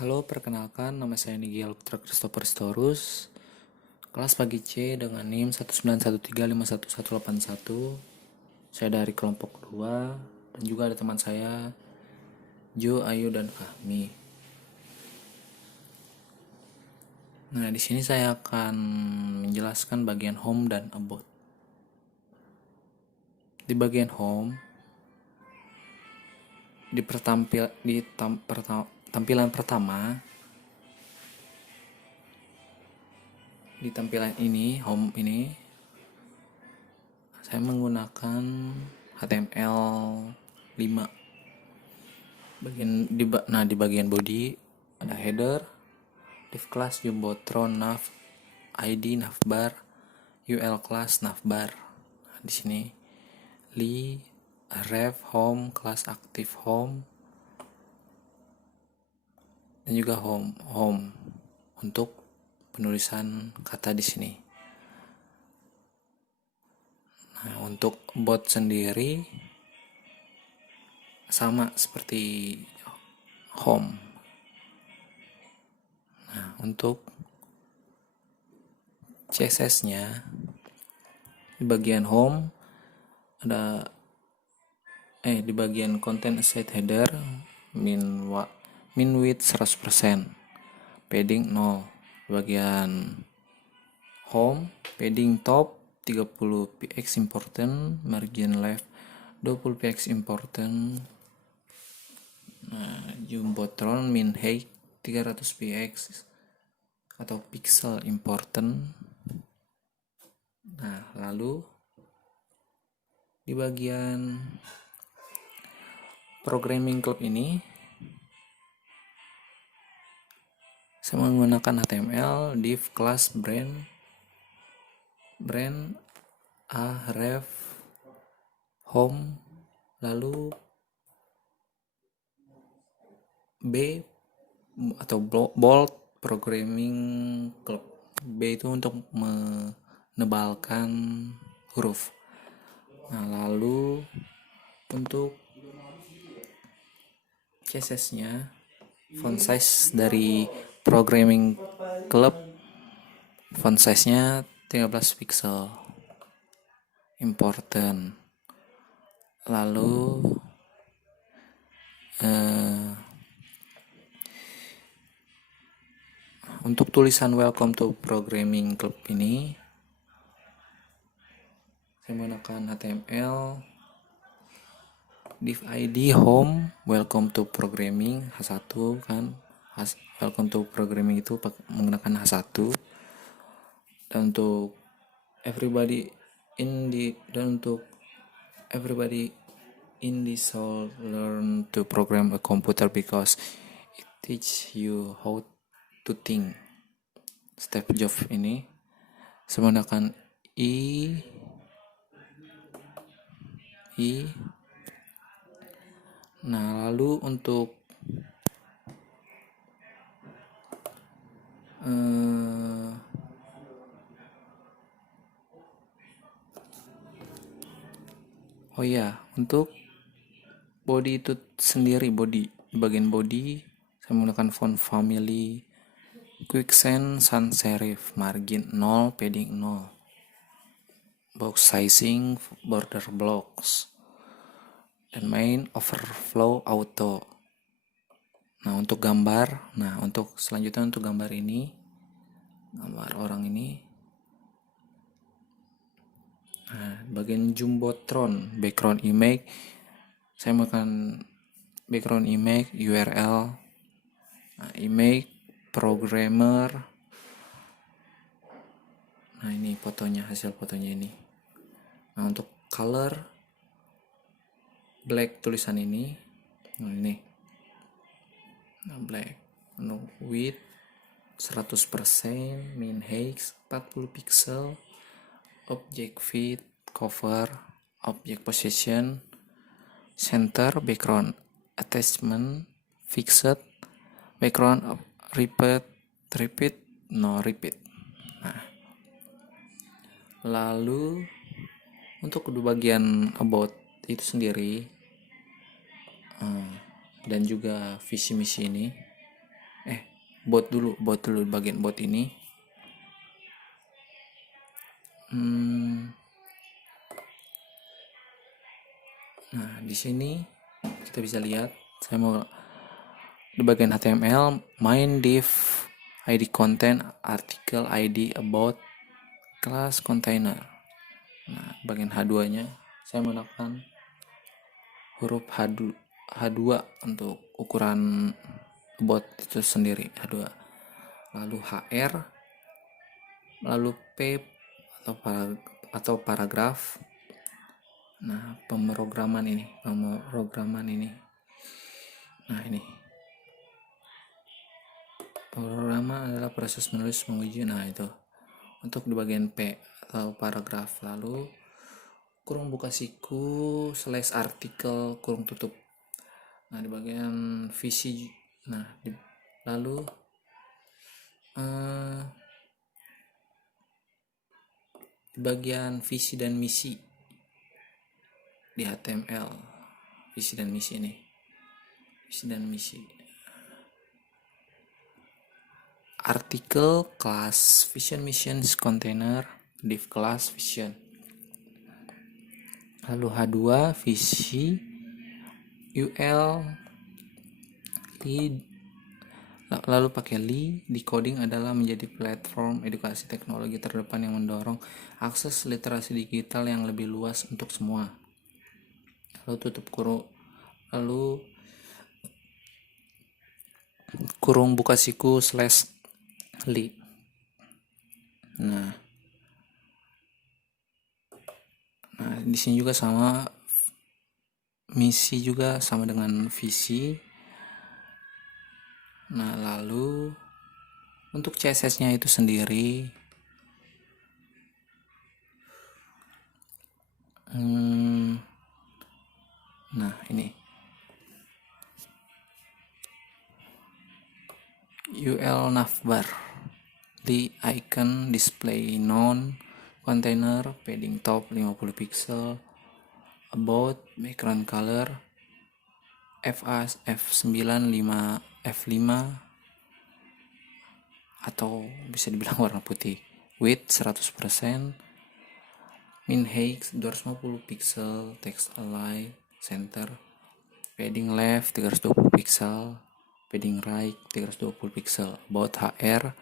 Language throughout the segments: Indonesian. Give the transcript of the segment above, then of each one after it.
Halo, perkenalkan nama saya Nigel Putra Christopher Storus, kelas pagi C dengan NIM 191351181. Saya dari kelompok 2 dan juga ada teman saya Jo, Ayu dan Fahmi. Nah, di sini saya akan menjelaskan bagian home dan about. Di bagian home, tampilan pertama, di tampilan ini, home ini, saya menggunakan HTML5. Di bagian body ada header, div class, jumbotron, nav, id, navbar, ul class, navbar. Nah, di sini ref, home, class active home, dan juga home untuk penulisan kata di sini. Nah, untuk bot sendiri sama seperti home. Nah, untuk CSS-nya di bagian home ada di bagian content asset header min width 100%, padding 0. Di bagian home, padding top 30 px important, margin left 20 px important. Nah, jumbotron min height 300 px atau pixel important. Nah, lalu di bagian programming club ini saya menggunakan HTML, div, class, brand, ref, home, lalu B atau bold programming club. B itu untuk menebalkan huruf. Nah, lalu untuk CSS-nya, font size dari programming club, font size-nya 13 pixel, important. Lalu untuk tulisan welcome to programming club ini saya menggunakan HTML, div id, home, welcome to programming h1 kan, welcome to programming itu menggunakan h1. Dan untuk everybody in this all learn to program a computer because it teach you how to think. Steve Jobs ini saya menggunakan i. Nah, lalu untuk untuk body itu sendiri, di bagian body saya menggunakan font family, quicksand, sans serif, margin 0, padding 0, box sizing, border blocks, dan main overflow auto. Nah, untuk gambar, selanjutnya untuk gambar ini, gambar orang ini. Nah, bagian jumbotron, background image, saya menggunakan background image, URL, image, programmer. Nah, ini fotonya, hasil fotonya ini. Nah, untuk color, black tulisan ini. Nah, ini. Nah, black. Width 100%, min height 40 pixel, object fit, cover, object position, center, background attachment, fixed, background repeat, no repeat. Nah, lalu untuk kedua bagian about itu sendiri dan juga visi misi ini, bot dulu bagian bot ini. Nah, di sini kita bisa lihat, saya mau di bagian HTML, main div ID content, artikel ID about, class container. Nah, bagian H2-nya saya menggunakan huruf H2 untuk ukuran about itu sendiri, H2. Lalu HR, lalu P atau paragraf. Nah, pemrograman ini. Nah, ini. Pemrograman adalah proses menulis, menguji. Nah, itu. Untuk di bagian P atau paragraf. Lalu kurung buka siku / artikel kurung tutup. Nah, di bagian visi. Nah, lalu di bagian visi dan misi di HTML, visi dan misi ini, artikel class vision missions container div class vision, lalu H2 visi UL lead, lalu pakai decoding adalah menjadi platform edukasi teknologi terdepan yang mendorong akses literasi digital yang lebih luas untuk semua. Lalu tutup kurung, lalu kurung buka siku / li. Nah, di sini juga sama, misi juga sama dengan visi. Nah, lalu untuk CSS-nya itu sendiri, nah ini UL navbar, di icon display non container, padding top 50 pixel, about, background color F9 atau bisa dibilang warna putih, width 100%, min height 250 pixel, text align center, padding left 320 pixel, padding right 320 pixel, about HR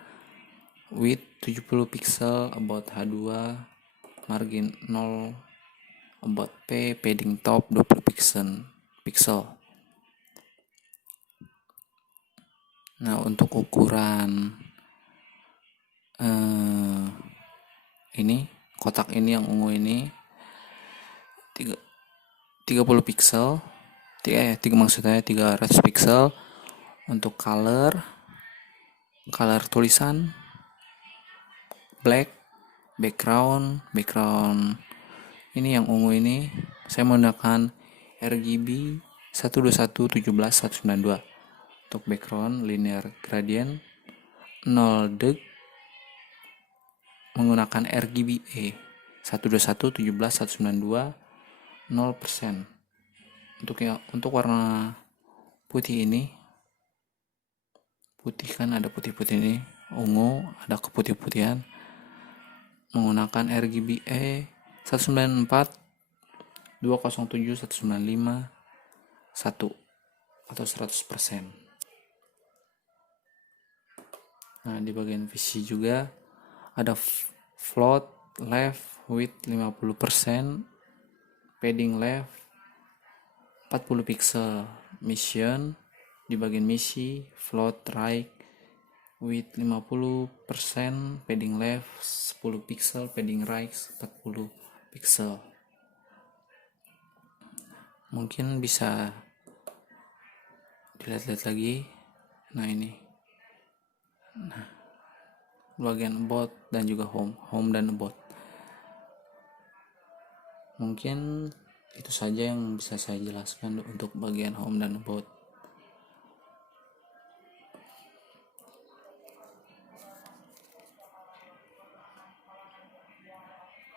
width 70 pixel, about H2 margin 0, about P, padding top 20 pixel. Nah, untuk ukuran ini kotak ini yang ungu ini 30 pixel, maksudnya 300 pixel. Untuk color tulisan black, background ini yang ungu ini saya menggunakan RGB 12117.192. Untuk background linear gradient 0 deg menggunakan RGBA 12117.192 0%. Untuk warna putih ini, putih kan ada putih-putih ini, ungu ada keputih-putihan, menggunakan RGBA 194 207 195 1 atau 100%. Nah, di bagian visi juga ada float left width 50%, padding left 40 pixel, mission di bagian misi float right width 50%, padding left 10 pixel, padding right 40 pixel. Mungkin bisa dilihat-lihat lagi. Nah, ini bagian about dan juga home dan about. Mungkin itu saja yang bisa saya jelaskan untuk bagian home dan about.